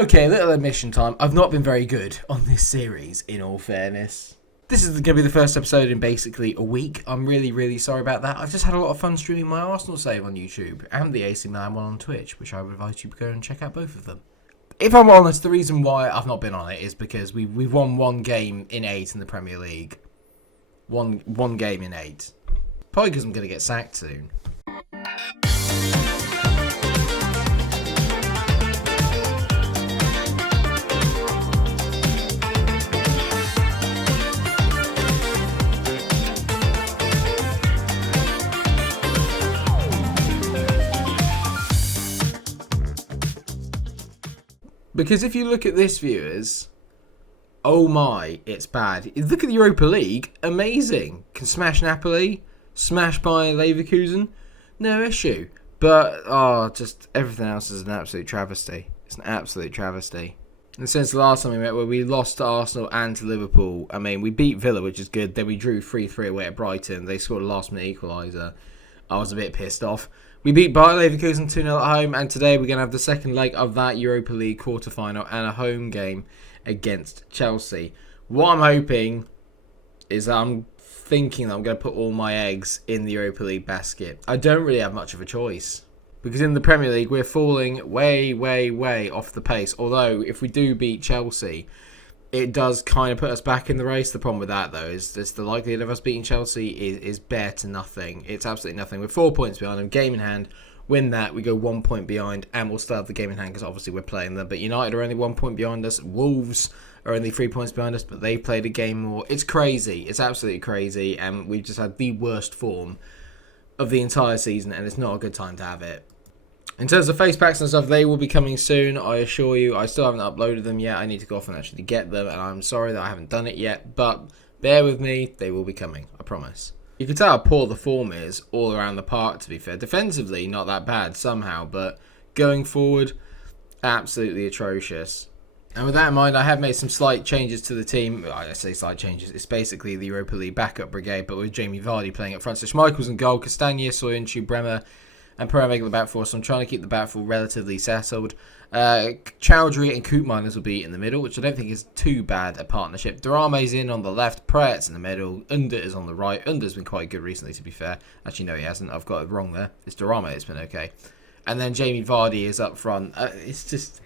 Okay, a little admission time. I've not been very good on this series, in all fairness. This is going to be the first episode in basically a week. I'm really, really sorry about that. I've just had a lot of fun streaming my Arsenal save on YouTube and the AC Milan one on Twitch, which I would advise you to go and check out both of them. If I'm honest, the reason why I've not been on it is because we've won one game in 8 in the Premier League. One game in 8. Probably because I'm going to get sacked soon. Because if you look at this, viewers, oh my, it's bad. Look at the Europa League, amazing. Can smash Napoli, smash by Leverkusen, no issue. But, just everything else is an absolute travesty. It's an absolute travesty. And since the last time we met, where we lost to Arsenal and to Liverpool, I mean, we beat Villa, which is good. Then we drew 3-3 away at Brighton. They scored a last-minute equaliser. I was a bit pissed off. We beat Bayer Leverkusen 2-0 at home, and today we're going to have the second leg of that Europa League quarter-final and a home game against Chelsea. What I'm hoping is that I'm thinking that I'm going to put all my eggs in the Europa League basket. I don't really have much of a choice, because in the Premier League we're falling way, way, way off the pace. Although, if we do beat Chelsea, it does kind of put us back in the race. The problem with that, though, is the likelihood of us beating Chelsea is bare to nothing. It's absolutely nothing. We're 4 points behind them, game in hand. Win that, we go 1 point behind, and we'll still have the game in hand because obviously we're playing them. But United are only 1 point behind us. Wolves are only 3 points behind us, but they played a game more. It's crazy. It's absolutely crazy, and we've just had the worst form of the entire season, and it's not a good time to have it. In terms of face packs and stuff, they will be coming soon, I assure you. I still haven't uploaded them yet. I need to go off and actually get them, and I'm sorry that I haven't done it yet, but bear with me, they will be coming, I promise. You can tell how poor the form is all around the park, to be fair. Defensively, not that bad somehow, but going forward, absolutely atrocious. And with that in mind, I have made some slight changes to the team. I say slight changes. It's basically the Europa League backup brigade, but with Jamie Vardy playing up front. So Schmeichel's in goal, Castagna, Soyuncu, Bremer, and Pereira the back four, so I'm trying to keep the back four relatively settled. Chowdhury and Koopmeiners will be in the middle, which I don't think is too bad a partnership. Durame's in on the left, Prayet's in the middle, Under is on the right. Under's been quite good recently, to be fair. Actually, no, he hasn't. I've got it wrong there. It's Durame that's been okay. And then Jamie Vardy is up front. It's just...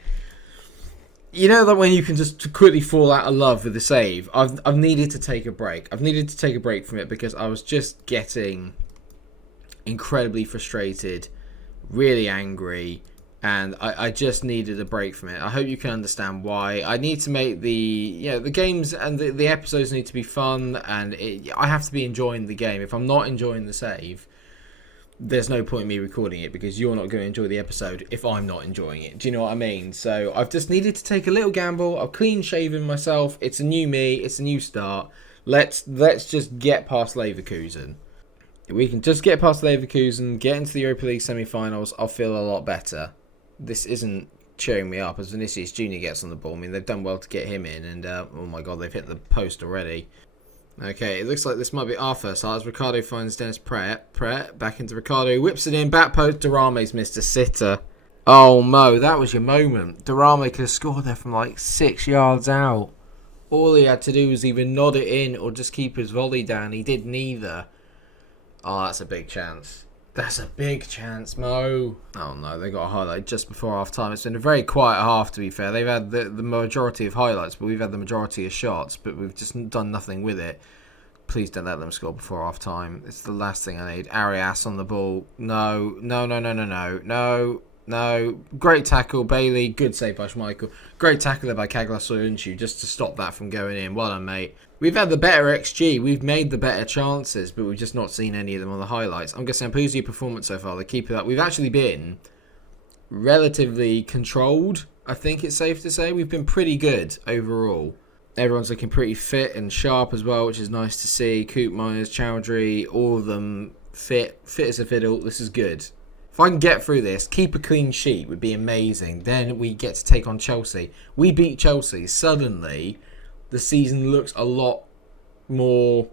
You know that when you can just quickly fall out of love with the save? I've needed to take a break. I've needed to take a break from it because I was just getting incredibly frustrated, really angry, and I just needed a break from it. I hope you can understand why. I need to make the games and the episodes need to be fun, and I have to be enjoying the game. If I'm not enjoying the save, there's no point in me recording it because you're not going to enjoy the episode if I'm not enjoying it. Do you know what I mean? So I've just needed to take a little gamble. I've clean shaven myself. It's a new me. It's a new start. Let's just get past Leverkusen. If we can just get past Leverkusen, get into the Europa League semi-finals, I'll feel a lot better. This isn't cheering me up as Vinicius Jr. gets on the ball. I mean, they've done well to get him in, and oh my god, they've hit the post already. Okay, it looks like this might be our first start as Ricardo finds Dennis Praet. Praet back into Ricardo, whips it in, back post, Durame's missed a sitter. Oh, Mo, that was your moment. Durame could have scored there from like 6 yards out. All he had to do was either nod it in or just keep his volley down. He did neither. Oh, that's a big chance. That's a big chance, Mo. Oh, no, they got a highlight just before half-time. It's been a very quiet half, to be fair. They've had the majority of highlights, but we've had the majority of shots, but we've just done nothing with it. Please don't let them score before half-time. It's the last thing I need. Arias on the ball. No. Great tackle, Bailey. Good save by Schmeichel. Great tackle there by Kagla Soyuncu just to stop that from going in. Well done, mate. We've had the better XG. We've made the better chances, but we've just not seen any of them on the highlights. I'm guessing I'm pleased with your performance so far. They keep it up. We've actually been relatively controlled, I think it's safe to say. We've been pretty good overall. Everyone's looking pretty fit and sharp as well, which is nice to see. Koopmeiners, Chowdhury, all of them fit as a fiddle. This is good. If I can get through this, keep a clean sheet would be amazing. Then we get to take on Chelsea. We beat Chelsea. Suddenly, the season looks a lot more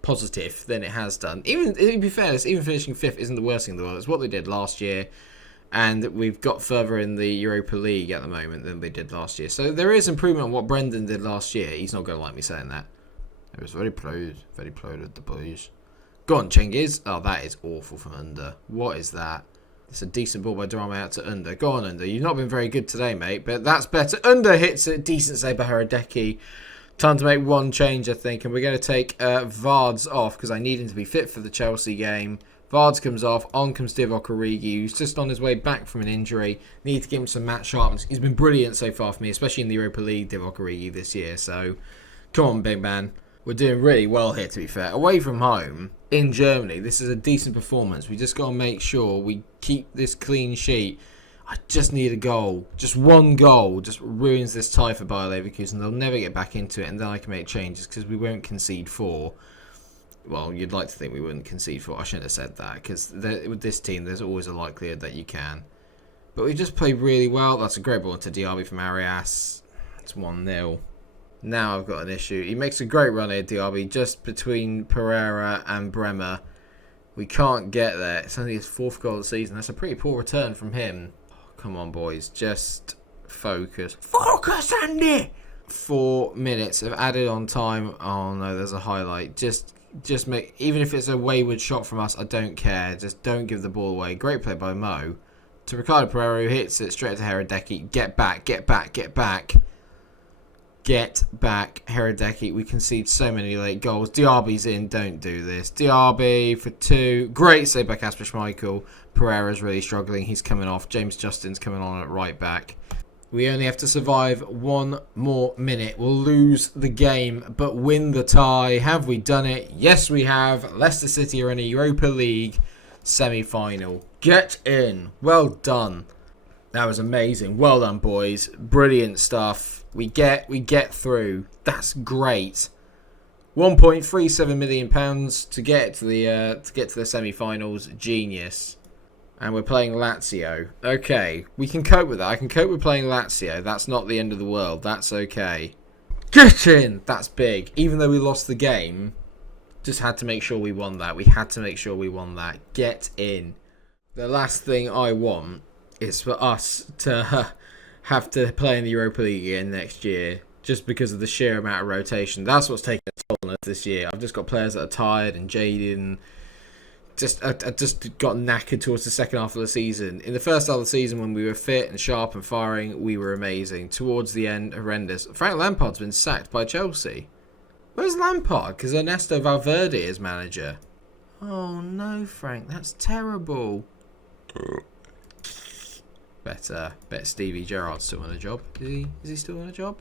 positive than it has done. Even, to be fair, even finishing 5th isn't the worst thing in the world. It's what they did last year. And we've got further in the Europa League at the moment than we did last year. So there is improvement on what Brendan did last year. He's not going to like me saying that. I was very proud of the boys. Go on, Cengiz. Oh, that is awful from under. What is that? It's a decent ball by Drama out to Under. Go on, Under. You've not been very good today, mate, but that's better. Under hits it. Decent save by Hradecky. Time to make one change, I think, and we're going to take Vards off because I need him to be fit for the Chelsea game. Vards comes off. On comes Divock Origi, who's just on his way back from an injury. Need to give him some match sharpness. He's been brilliant so far for me, especially in the Europa League, Divock Origi, this year. So, come on, big man. We're doing really well here, to be fair. Away from home, in Germany, this is a decent performance. We just got to make sure we keep this clean sheet. I just need a goal. Just one goal just ruins this tie for Bayer Leverkusen. They'll never get back into it, and then I can make changes because we won't concede 4. Well, you'd like to think we wouldn't concede 4. I shouldn't have said that because with this team, there's always a likelihood that you can. But we just played really well. That's a great ball into Diaby from Arias. It's 1-0. Now I've got an issue. He makes a great run here, Diaby, just between Pereira and Bremer. We can't get there. It's only his 4th goal of the season. That's a pretty poor return from him. Come on, boys. Just focus. Focus, Andy! 4 minutes of added on time. Oh, no, there's a highlight. Just make... Even if it's a wayward shot from us, I don't care. Just don't give the ball away. Great play by Mo. To Ricardo Pereira, who hits it straight to Hradecky. Get back, get back, get back. Get back, Hradecky. We concede so many late goals. Diaby's in. Don't do this. Diaby for 2. Great save by Kasper Schmeichel. Pereira's really struggling. He's coming off. James Justin's coming on at right back. We only have to survive 1 more minute. We'll lose the game, but win the tie. Have we done it? Yes, we have. Leicester City are in a Europa League semi-final. Get in. Well done. That was amazing. Well done, boys. Brilliant stuff. We get through. That's great. £1.37 million to get to the semi-finals. Genius. And we're playing Lazio. Okay, we can cope with that. I can cope with playing Lazio. That's not the end of the world. That's okay. Get in. That's big. Even though we lost the game, just had to make sure we won that. We had to make sure we won that. Get in. The last thing I want is for us to have to play in the Europa League again next year just because of the sheer amount of rotation. That's what's taking a toll on us this year. I've just got players that are tired and jaded and I just got knackered towards the second half of the season. In the first half of the season when we were fit and sharp and firing, we were amazing. Towards the end, horrendous. Frank Lampard's been sacked by Chelsea. Where's Lampard? Because Ernesto Valverde is manager. Oh no, Frank, that's terrible. Bet Stevie Gerrard's still in a job. Is he still in a job?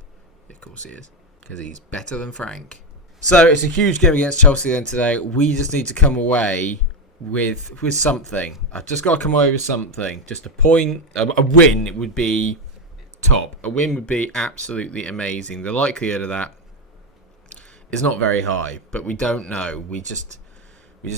Yeah, of course he is. Because he's better than Frank. So it's a huge game against Chelsea then today. We just need to come away with something. I've just got to come away with something. Just a point. A win would be top. A win would be absolutely amazing. The likelihood of that is not very high. But we don't know. We just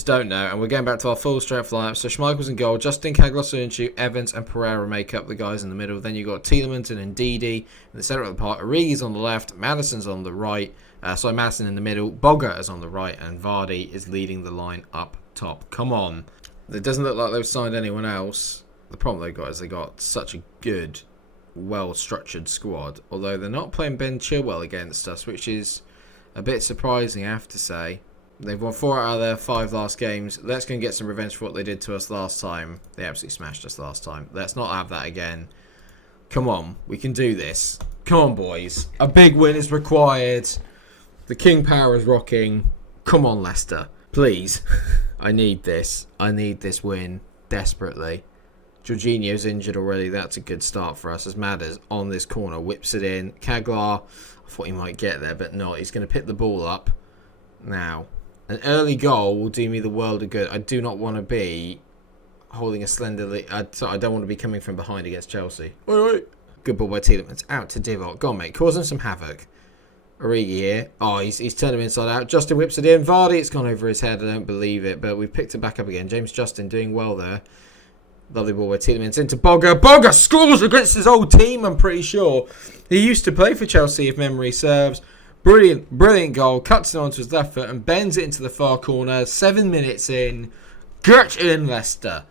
don't know. And we're going back to our full strength lineup. So Schmeichel's in goal. Justin, Cagliostro, Evans and Pereira make up the guys in the middle. Then you've got Tielemans and Ndidi in the centre of the park. Origi's on the left. Maddison's on the right. Maddison in the middle. Boga is on the right. And Vardy is leading the line up top. Come on. It doesn't look like they've signed anyone else. The problem they've got is they got such a good, well-structured squad. Although they're not playing Ben Chilwell against us, which is a bit surprising, I have to say. They've won 4 out of their 5 last games. Let's go and get some revenge for what they did to us last time. They absolutely smashed us last time. Let's not have that again. Come on, we can do this. Come on, boys. A big win is required. The King Power is rocking. Come on, Leicester. Please. I need this. I need this win desperately. Jorginho's injured already. That's a good start for us as Madders on this corner. Whips it in. Kaglar, I thought he might get there, but not. He's going to pick the ball up. Now, an early goal will do me the world of good. I do not want to be holding a slender lead. I don't want to be coming from behind against Chelsea. Wait. Good ball by Tielemans. Out to Divock. Go on, mate. Cause him some havoc. Origi here. Oh, he's turned him inside out. Justin whips it in. Vardy, it's gone over his head. I don't believe it, but we've picked it back up again. James Justin doing well there. Lovely ball by Tielemans into Boga. Boga scores against his old team, I'm pretty sure. He used to play for Chelsea, if memory serves. Brilliant goal. Cuts it onto his left foot and bends it into the far corner. 7 minutes in. Get in, Leicester.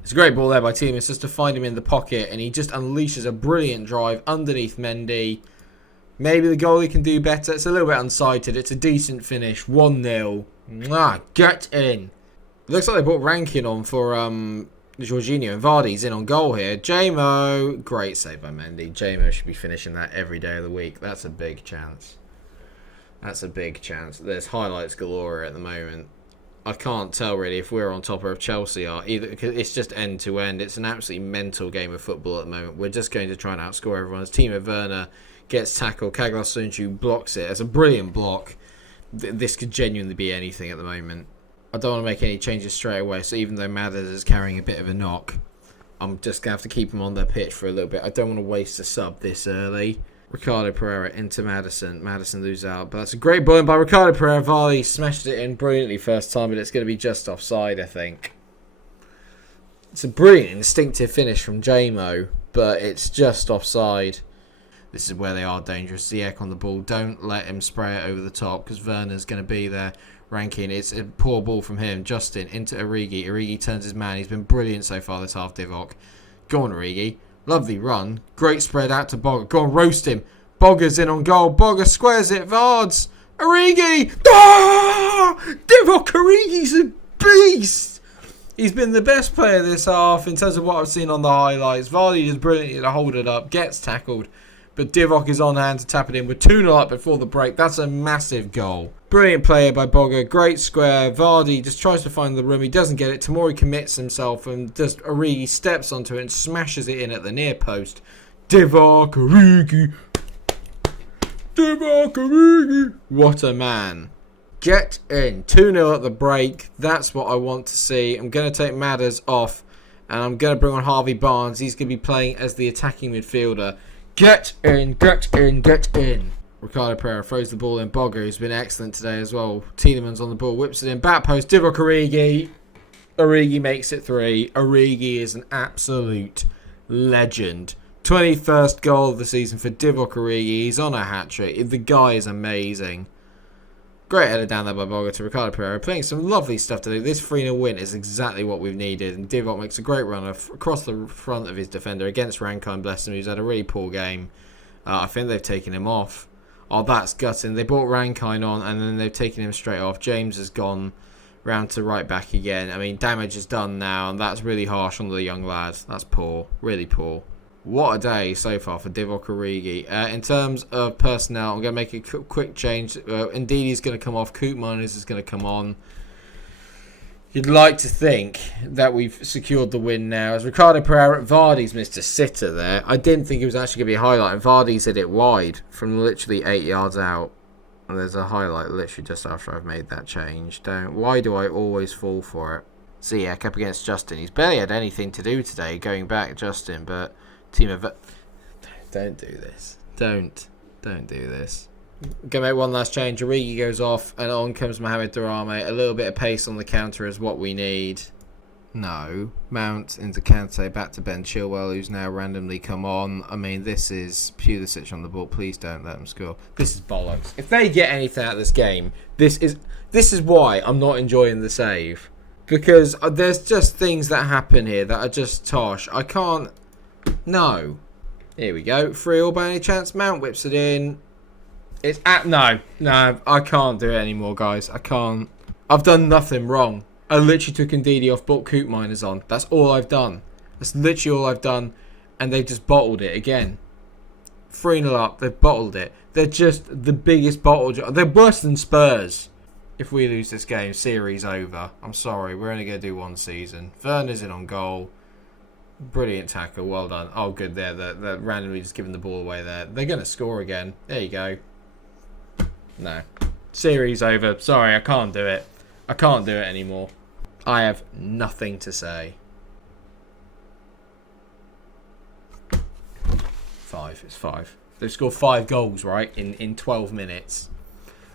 It's a great ball there by Tielemans just to find him in the pocket, and he just unleashes a brilliant drive underneath Mendy. Maybe the goalie can do better. It's a little bit unsighted. It's a decent finish. 1-0. Get in. Looks like they brought Rankin on for Jorginho, and Vardy's in on goal here. Jamo. Great save by Mendy. Jamo should be finishing that every day of the week. That's a big chance. That's a big chance. There's highlights galore at the moment. I can't tell really if we're on top or if Chelsea are. Either because it's just end to end. It's an absolutely mental game of football at the moment. We're just going to try and outscore everyone. As Timo Werner gets tackled, Kaglar Sunju blocks it. It's a brilliant block. This could genuinely be anything at the moment. I don't want to make any changes straight away. So even though Madders is carrying a bit of a knock, I'm just going to have to keep him on the pitch for a little bit. I don't want to waste a sub this early. Ricardo Pereira into Maddison. Maddison loses out. But that's a great ball in by Ricardo Pereira. Vardy smashed it in brilliantly first time, but it's going to be just offside, I think. It's a brilliant instinctive finish from Jamo, but it's just offside. This is where they are dangerous. Ziyech on the ball. Don't let him spray it over the top because Werner's going to be there. Rankin, it's a poor ball from him. Justin into Origi. Origi turns his man. He's been brilliant so far this half, Divock. Go on, Origi. Lovely run. Great spread out to Bogger. Go on, roast him. Bogger's in on goal. Bogger squares it. Vards. Origi. Ah! Divock Origi's a beast. He's been the best player this half in terms of what I've seen on the highlights. Vardy does brilliantly to hold it up. Gets tackled. But Divock is on hand to tap it in. We're 2-0 up before the break. That's a massive goal. Brilliant player by Bogger. Great square. Vardy just tries to find the room. He doesn't get it. Tamori commits himself and just Origi steps onto it and smashes it in at the near post. Divock Origi. Divock Origi. What a man. Get in. 2-0 at the break. That's what I want to see. I'm going to take Madders off and I'm going to bring on Harvey Barnes. He's going to be playing as the attacking midfielder. Get in, get in, get in. Ricardo Pereira throws the ball in. Bogger, who's been excellent today as well. Tielemans on the ball, whips it in. Back post, Divock Origi. Origi makes it 3. Origi is an absolute legend. 21st goal of the season for Divock Origi. He's on a hat-trick. The guy is amazing. Great header down there by Bogger to Ricardo Pereira. Playing some lovely stuff today. This 3-0 win is exactly what we've needed. And Divock makes a great run across the front of his defender against Rankin, bless him, who's had a really poor game. I think they've taken him off. Oh, that's gutting. They brought Rankin on and then they've taken him straight off. James has gone round to right back again. I mean, damage is done now. And that's really harsh on the young lad. That's poor. Really poor. What a day so far for Divock Origi. In terms of personnel, I'm going to make a quick change. Ndidi's going to come off. Koopmeiners is going to come on. You'd like to think that we've secured the win now. As Ricardo Pereira, Vardy's missed a sitter there. I didn't think it was actually going to be a highlight. And Vardy's hit it wide from literally 8 yards out. And there's a highlight literally just after I've made that change. Why do I always fall for it? Ziyech up against Justin. He's barely had anything to do today going back, Justin, but... Don't do this. Don't do this. Gonna make one last change. Origi goes off and on comes Mohamed Darame. A little bit of pace on the counter is what we need. No. Mount into Kante, back to Ben Chilwell, who's now randomly come on. I mean, this is Pulisic on the ball. Please don't let them score. This is bollocks. If they get anything out of this game, this is why I'm not enjoying the save. Because there's just things that happen here that are just tosh. I can't... No. Here we go. 3-3 by any chance. Mount whips it in. It's at... No, I can't do it anymore, guys. I can't. I've done nothing wrong. I literally took Ndidi off, brought Koopmeiners on. That's all I've done. That's literally all I've done. And they've just bottled it again. 3-0 up. They've bottled it. They're just the biggest bottle job. They're worse than Spurs. If we lose this game, series over. I'm sorry. We're only going to do one season. Werner's in on goal. Brilliant tackle, well done. Oh, good there. They're randomly just giving the ball away there. They're going to score again. There you go. No. Series over. Sorry, I can't do it. I can't do it anymore. I have nothing to say. 5. It's 5. They've scored 5 goals, right, in 12 minutes.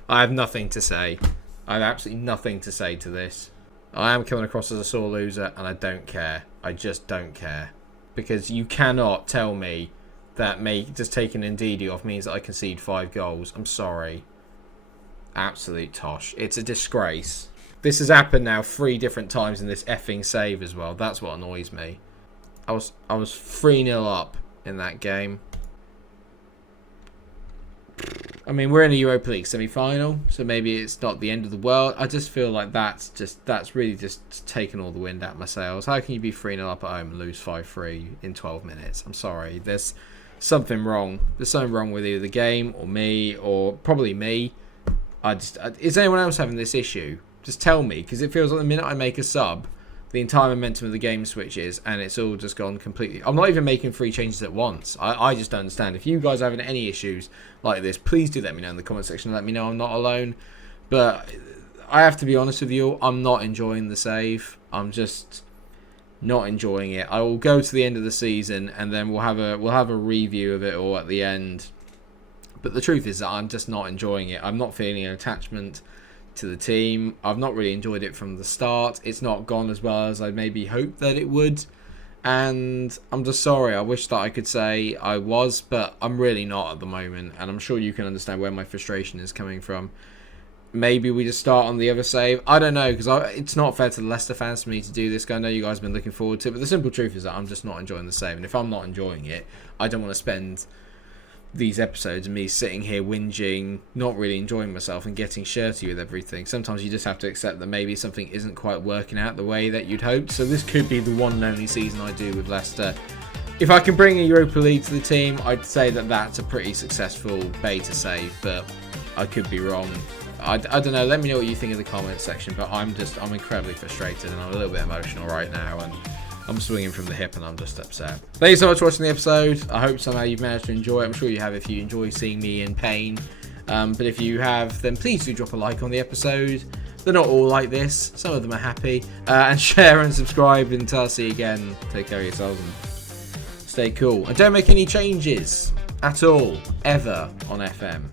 I have nothing to say. I have absolutely nothing to say to this. I am coming across as a sore loser, and I don't care. I just don't care. Because you cannot tell me that just taking Ndidi off means that I concede 5 goals. I'm sorry. Absolute tosh. It's a disgrace. This has happened now 3 different times in this effing save as well. That's what annoys me. I was 3-0 up in that game. I mean, we're in a Europa League semi-final, so maybe it's not the end of the world. I just feel like that's really just taken all the wind out of my sails. How can you be 3-0 up at home and lose 5-3 in 12 minutes? I'm sorry. There's something wrong. There's something wrong with either the game or me, or probably me. Is anyone else having this issue? Just tell me, because it feels like the minute I make a sub, the entire momentum of the game switches, and it's all just gone completely. I'm not even making 3 changes at once. I just don't understand. If you guys are having any issues like this, please do let me know in the comment section. Let me know I'm not alone. But I have to be honest with you, I'm not enjoying the save. I'm just not enjoying it. I will go to the end of the season, and then we'll have a review of it all at the end. But the truth is that I'm just not enjoying it. I'm not feeling an attachment to the team. I've not really enjoyed it from the start. It's not gone as well as I maybe hoped that it would, and I'm just sorry. I wish that I could say I was, but I'm really not at the moment, and I'm sure you can understand where my frustration is coming from. Maybe we just start on the other save. I don't know, because it's not fair to the Leicester fans for me to do this. I know you guys have been looking forward to it, but the simple truth is that I'm just not enjoying the save, and if I'm not enjoying it, I don't want to spend these episodes of me sitting here whinging, not really enjoying myself and getting shirty with everything. Sometimes you just have to accept that maybe something isn't quite working out the way that you'd hoped. So this could be the one and only season I do with Leicester. If I can bring a Europa League to the team, I'd say that that's a pretty successful beta save, but I could be wrong. I don't know. Let me know what you think in the comments section, but I'm incredibly frustrated, and I'm a little bit emotional right now, and I'm swinging from the hip and I'm just upset. Thank you so much for watching the episode. I hope somehow you've managed to enjoy it. I'm sure you have if you enjoy seeing me in pain. But if you have, then please do drop a like on the episode. They're not all like this. Some of them are happy. And share and subscribe. Until I see you again, take care of yourselves and stay cool. And don't make any changes at all, ever, on FM.